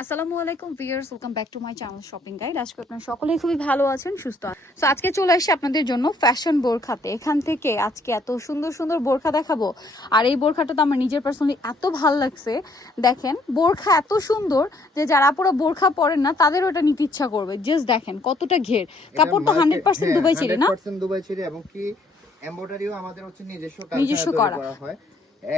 আসসালামু আলাইকুম viewers, welcome back to my channel shopping guide. আজকে আপনারা সকলেই খুবই ভালো আছেন, সুস্থ আছেন। সো আজকে চলে আসি আপনাদের জন্য ফ্যাশন বোরখাতে। এখান থেকে আজকে এত সুন্দর সুন্দর বোরখা দেখাবো। আর এই বোরখাটা তো আমার নিজের পার্সোনালি এত ভালো লাগছে। দেখেন বোরখা এত সুন্দর যে যারা পুরো বোরখা পরেন না তাদেরও এটা নিতে ইচ্ছা করবে। জাস্ট দেখেন কতটা ঘের, কাপড় তো 100% দুবাই চেরি না, 100% দুবাই চেরি, এবং কি এমব্রয়ডারিও আমাদের হচ্ছে নিজস্ব নিজস্ব কারখানায় তৈরি করা হয়।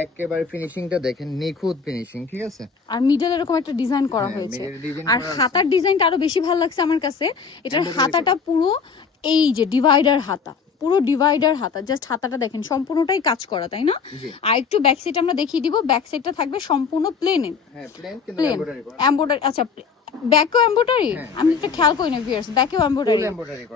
একেবারে ফিনিশিংটা দেখেন, নিখুঁত ফিনিশিং, ঠিক আছে। আর মিডল এরকম একটা ডিজাইন করা হয়েছে। আর হাতার ডিজাইনটা আরো বেশি ভালো লাগছে আমার কাছে। এটার হাতাটা পুরো এই যে ডিভাইডার হাতা, পুরো ডিভাইডার হাতা। জাস্ট হাতাটা দেখেন সম্পূর্ণটাই কাজ করা, তাই না? আর একটু ব্যাক সাইড আমরা দেখিয়ে দিব। ব্যাক সাইডটা থাকবে সম্পূর্ণ প্লেনে, প্লেন এমব্রয়ডারি। আচ্ছা, ব্যাকও এমব্রয়ডারি? আমি এটা খেয়াল করি না ভিউয়ার্স, ব্যাকও এমব্রয়ডারি,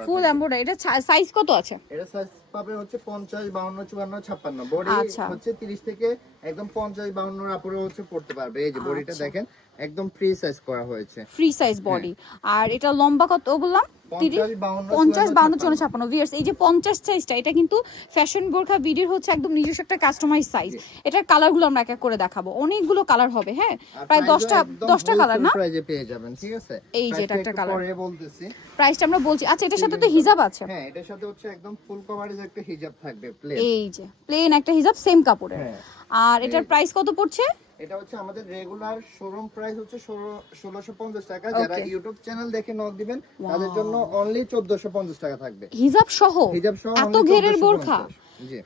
ফুল এমব্রয়ডারি। এটা সাইজ কত আছে? এটা সাইজ পাবে হচ্ছে 50, 52, 54, 56। বডি হচ্ছে 30 থেকে একদম 50, 52 আপুরা হচ্ছে পড়তে পারবে। এই যে বডিটা দেখেন, একদম ফ্রি সাইজ করা হয়েছে, ফ্রি সাইজ বডি। আর এটা লম্বা কত বললাম? 50, 52, 54 ভিউয়ার্স। এই যে 50 সাইজটা, এটা কিন্তু ফ্যাশন বোরখা ভিডিওর হচ্ছে একদম নিজস্ব একটা কাস্টমাইজ সাইজ। এটার কালারগুলো আমরা এক এক করে দেখাবো, অনেকগুলো কালার হবে। হ্যাঁ, প্রায় 10টা কালার না প্রাইজে পেয়ে যাবেন, ঠিক আছে। এই যে এটা একটা কালার, পরে বলতেছি প্রাইসটা আমরা বলছি। আচ্ছা, এটার সাথে তো হিজাব আছে? হ্যাঁ, এটার সাথে হচ্ছে একদম ফুল কভারেজ একটা হিজাব থাকবে, প্লেন। এই যে প্লেন একটা হিজাব সেম কাপড়ের। আর এটার প্রাইস কত পড়ছে? এটা হচ্ছে আমাদের রেগুলার শোরুম প্রাইস হচ্ছে 1650 টাকা। যারা ইউটিউব চ্যানেল দেখে নক দিবেন তাদের জন্য অনলি 1450 টাকা থাকবে। হিজাব সহ এত ঘেরের 1450 বোরখা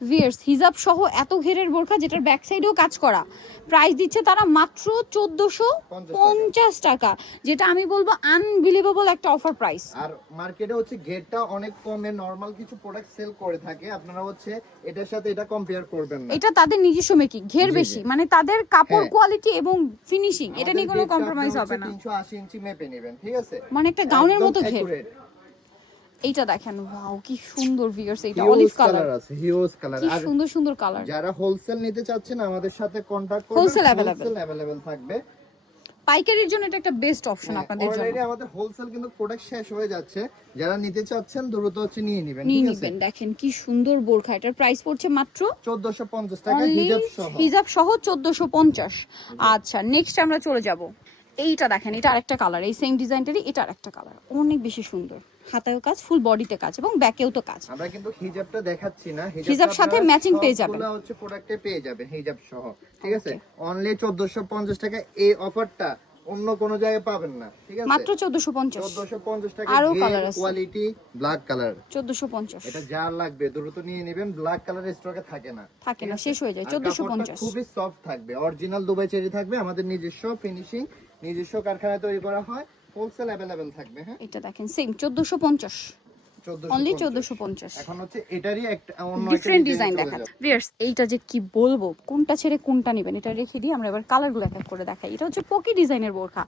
ভিউয়ার্স, হিজাব সহ এত ঘেরের বোরখা, যেটার ব্যাক সাইডেও কাজ করা। প্রাইস দিচ্ছে তারা মাত্র 1450 টাকা, যেটা আমি বলবো আনবিলিভেবল একটা অফার প্রাইস। আর মার্কেটে হচ্ছে গেটটা অনেক কমে নরমাল কিছু প্রোডাক্ট সেল করে থাকে, আপনারা হচ্ছে এটার সাথে এটা কম্পেয়ার করবেন না। এটা তাদের নিজস্ব মেকিং, ঘের বেশি, মানে তাদের কাপড় কোয়ালিটি এবং ফিনিশিং, এটা নিয়ে কোনো কম্প্রোমাইজ হবে না। 380 ইঞ্চি মেপে নেবেন, ঠিক আছে, মানে একটা গাউনের মতো ঘের। এইটা দেখেন, ওয়াও কি সুন্দর ভিউয়ার্স। এটা অলিভ কালার আছে, হিউজ কালার। কি সুন্দর সুন্দর কালার। যারা হোলসেল নিতে চাচ্ছেন আমাদের সাথে কন্টাক্ট করবেন, হোলসেল अवेलेबल থাকবে। পাইকারির জন্য এটা একটা বেস্ট অপশন আপনাদের জন্য। অলরেডি আমাদের হোলসেল কিন্তু প্রোডাক্ট শেষ হয়ে যাচ্ছে, যারা নিতে চাচ্ছেন দ্রুত হচ্ছে নিয়ে নেবেন, নিয়ে ঠিক আছে। নেবেন। দেখেন কি সুন্দর বোরখা, এটার প্রাইস পড়ছে মাত্র 1450 টাকা, হিজাব সহ 1450। আচ্ছা, নেক্সট আমরা চলে যাব। এইটা দেখেন, এটা আরেকটা কালার, এই সেম ডিজাইনটারই এটা আরেকটা কালার, অনেক বেশি সুন্দর। হাতায়ও কাজ, ফুল বডিতে কাজ এবং ব্যাকেও তো কাজ। আমরা কিন্তু হিজাবটা দেখাচ্ছি না, হিজাব সাথে ম্যাচিং পেয়ে যাবেন, সবগুলা হচ্ছে প্রোডাক্টে পেয়ে যাবেন হিজাব সহ, ঠিক আছে। অনলি 1450 টাকা। এই অফারটা অন্য কোন জায়গায় পাবেন না, ঠিক আছে। মাত্র 1450 টাকা। আরো কালার আছে, কোয়ালিটি ব্ল্যাক কালার 1450। এটা যার লাগবে দ্রুত নিয়ে নেবেন। ব্ল্যাক কালারের স্টকে থাকে না, শেষ হয়ে যায়। 1450 খুবই সফট থাকবে, অরিজিনাল দুবাই চেরি থাকবে, আমাদের নিজস্ব ফিনিশিং, নিজস্ব কারখানায় তৈরি করা হয়, হোলসেল अवेलेबल থাকবে। হ্যাঁ, এটা দেখেন সেম 1450, অনলি 1450। এখন হচ্ছে এটারই একটা অন্য ডিফারেন্ট ডিজাইন দেখা। ভিউয়ার্স, এইটা যে কি বলবো, কোনটা ছেড়ে কোনটা নেবেন এটা রেখে দিই, আমরা এবার কালারগুলো এক এক করে দেখাই। এটা হচ্ছে পকি ডিজাইনের বোরখা,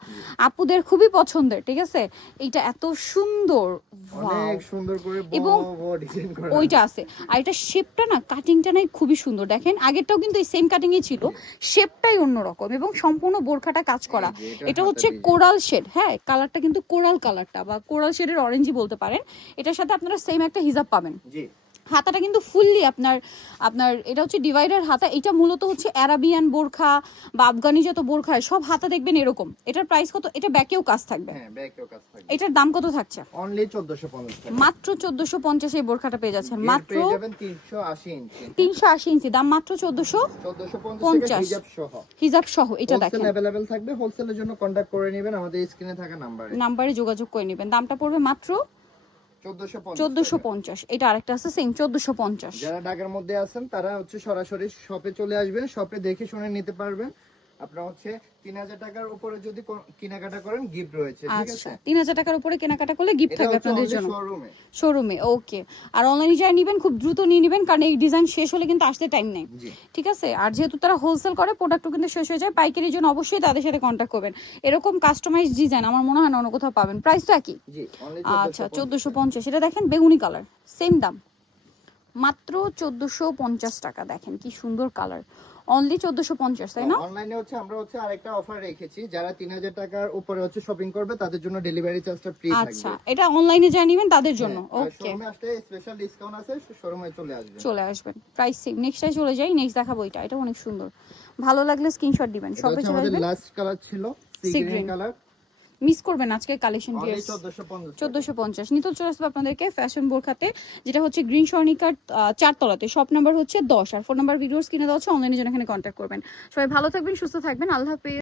আপুদের খুবই পছন্দের, ঠিক আছে। এইটা এত সুন্দর, অনেক সুন্দর করে এবং ডিজাইন করা ওইটা আছে। আর এটা শেপটা না, কাটিংটা নাই খুবই সুন্দর। দেখেন আগেরটাও কিন্তু এই সেম কাটিং এ ছিল, শেপটাই অন্যরকম এবং সম্পূর্ণ বোরখাটা কাজ করা। এটা হচ্ছে কোরাল শেড, হ্যাঁ, কালারটা কিন্তু কোরাল কালারটা বা কোরাল শেডের অরেঞ্জই বলতে পারেন। এটার সাথে আপনারা সেম একটা হিজাব পাবেন। জি, হাতাটা কিন্তু ফুললি আপনার এটা হচ্ছে ডিভাইডার হাতা। এটা মূলত হচ্ছে আরাবিয়ান বোরখা বা আফগানি যত বোরখা সব হাতা দেখবেন এরকম। এটার প্রাইস কত? এটা ব্যাকেও কাজ থাকবে। হ্যাঁ, ব্যাকেও কাজ থাকবে। এটার দাম কত থাকছে? অনলি 1450 টাকা, মাত্র 1450 এই বোরখাটা পেয়ে যাচ্ছেন। মাত্র পেয়ে যাবেন 380 ইঞ্চি, 380 ইঞ্চি, দাম মাত্র 1450 টাকা, হিজাব সহ। হিজাব সহ এটা দেখেন, হোলসেল अवेलेबल থাকবে। হোলসেলের জন্য কন্টাক্ট করে নেবেন আমাদের স্ক্রিনে থাকা নাম্বারে যোগাযোগ করে নেবেন। দামটা পড়বে মাত্র 1450। এটা আরেকটা আছে সেম 1450। যারা ঢাকার মধ্যে আছেন তারা হচ্ছে সরাসরি শপে চলে আসবেন, শপে দেখে শুনে নিতে পারবেন। আপনারা হচ্ছে 3000 টাকার উপরে যদি কেনাকাটা করেন গিফট রয়েছে, ঠিক আছে। 3000 টাকার উপরে কেনাকাটা করলে গিফট থাকবে আপনাদের জন্য শোরুমে। ওকে, আর অনলাইনে যারা নেবেন খুব দ্রুত নিয়ে নেবেন, কারণ এই ডিজাইন শেষ হলে কিন্তু আসতে টাইম নেই, ঠিক আছে। আর যেহেতু তারা হোলসেল করে, প্রোডাক্টও কিন্তু শেষ হয়ে যায়। পাইকারির জন্য অবশ্যই তাদের সাথে কন্ট্যাক্ট করবেন। এরকম কাস্টমাইজ ডিজাইন আমার মনে হয় না অন্য কোথাও পাবেন। প্রাইসটা কি? আচ্ছা, 1450। এটা দেখেন বেগুনি কালার, সেম দাম, মাত্র 1450 টাকা। দেখেন কি সুন্দর কালার, অনলি 1450, তাই না? অনলাইনে হচ্ছে আমরা হচ্ছে আরেকটা অফার রেখেছি, যারা 3000 টাকার উপরে হচ্ছে শপিং করবে তাদের জন্য ডেলিভারি চার্জটা ফ্রি থাকবে। আচ্ছা, এটা অনলাইনে যা নেবেন তাদের জন্য। ওকে, শোরুমে আসলে স্পেশাল ডিসকাউন্ট আছে, শোরুমে চলে আসবেন। Price same. নেক্সটে চলে যাই, নেক্সট দেখাবো। এটা অনেক সুন্দর, ভালো লাগলে স্ক্রিনশট দিবেন, শপে চলে আসবেন। লাস্ট কালার ছিল সি গ্রিন কালার, মিস করবেন আজকে কালেকশন অনলি ডিয়ার্স। 1450 1450 নিতল চলে আসবে আপনাদেরকে ফ্যাশন বোরখাতে, যেটা হচ্ছে গ্রিন স্বর্ণিকার 4 তলাতে, শপ নাম্বার হচ্ছে 10 আর ফোন নাম্বার ভিডিওস কিনে দেওয়া হচ্ছে, অনলাইনে জন্য এখানে কন্ট্যাক্ট করবেন। সবাই ভালো থাকবেন, সুস্থ থাকবেন, আল্লাহ হাফেজ।